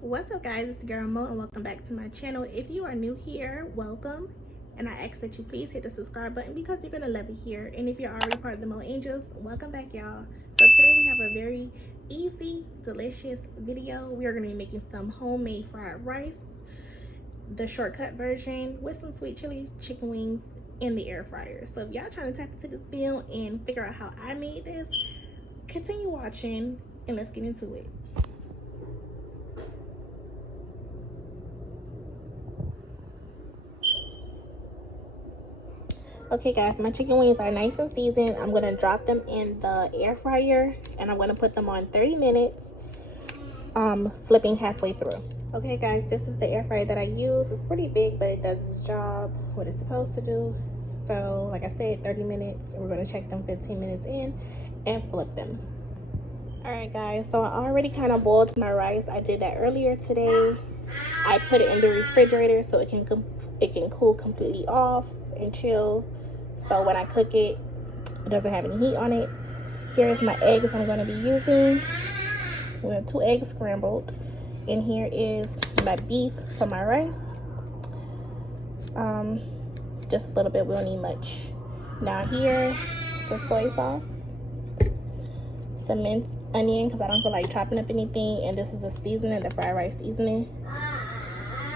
What's up, guys? It's your girl Mo, and welcome back to my channel. If you are new here, welcome, and I ask that you please hit the subscribe button because you're gonna love it here. And if you're already part of the Mo Angels, welcome back, y'all. So today we have a very easy, delicious video. We are gonna be making some homemade fried rice, the shortcut version, with some sweet chili chicken wings in the air fryer. So if y'all trying to tap into this meal and figure out how I made this, continue watching and let's get into it. Okay guys, my chicken wings are nice and seasoned. I'm gonna drop them in the air fryer and I'm gonna put them on 30 minutes, flipping halfway through. Okay guys, this is the air fryer that I use. It's pretty big, but it does its job, what it's supposed to do. So like I said, 30 minutes, and we're gonna check them 15 minutes in and flip them. All right guys, so I already kind of boiled my rice. I did that earlier today. I put it in the refrigerator so it can cool completely off and chill. So when I cook it, it doesn't have any heat on it. Here is my eggs I'm going to be using. We have 2 eggs scrambled. And here is my beef for my rice. Just a little bit, we don't need much. Now here is the soy sauce. Some minced onion because I don't feel like chopping up anything. And this is the seasoning, the fried rice seasoning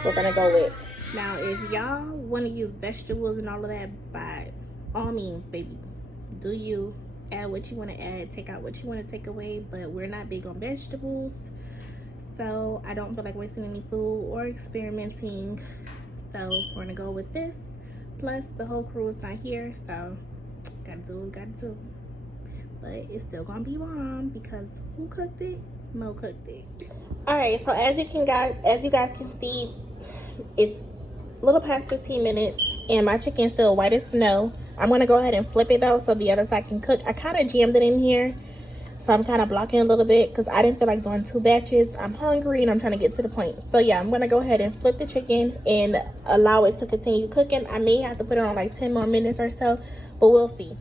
we're going to go with. Now if y'all want to use vegetables and all of that, by all means, baby, do you. Add what you want to add, take out what you want to take away, but we're not big on vegetables, so I don't feel like wasting any food or experimenting. So we're gonna go with this. Plus the whole crew is not here, so gotta do. But it's still gonna be bomb because who cooked it? Mo cooked it. All right, so as you guys can see, it's a little past 15 minutes and my chicken's still white as snow. I'm gonna go ahead and flip it though so the other side can cook. I kind of jammed it in here, so I'm kind of blocking a little bit because I didn't feel like doing 2 batches. I'm hungry and I'm trying to get to the point. So yeah, I'm gonna go ahead and flip the chicken and allow it to continue cooking. I may have to put it on like 10 more minutes or so, but we'll see.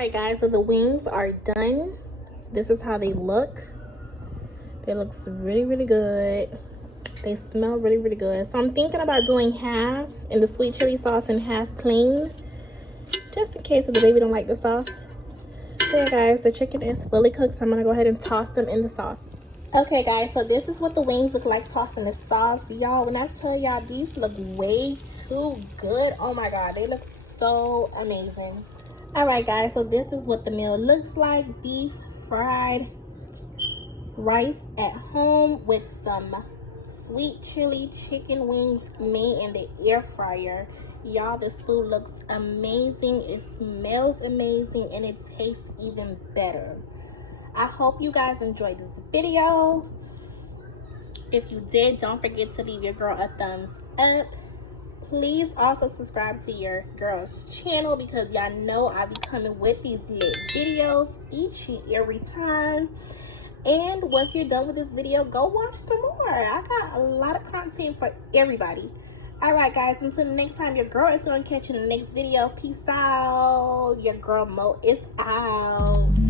right guys, so the wings are done. This is how they look. They look really good. They smell really good. So I'm thinking about doing half in the sweet chili sauce and half plain, just in case if the baby don't like the sauce. So yeah guys, the chicken is fully cooked, so I'm gonna go ahead and toss them in the sauce. Okay guys, so this is what the wings look like tossed in the sauce. Y'all, when I tell y'all, these look way too good. Oh my god, they look so amazing. All right guys, so this is what the meal looks like. Beef fried rice at home with some sweet chili chicken wings made in the air fryer. Y'all, this food looks amazing, it smells amazing, and it tastes even better. I hope you guys enjoyed this video. If you did, don't forget to leave your girl a thumbs up. Please also subscribe to your girl's channel, because y'all know I be coming with these lit videos each and every time. And once you're done with this video, go watch some more. I got a lot of content for everybody. All right guys, until the next time, your girl is going to catch you in the next video. Peace out. Your girl Mo is out.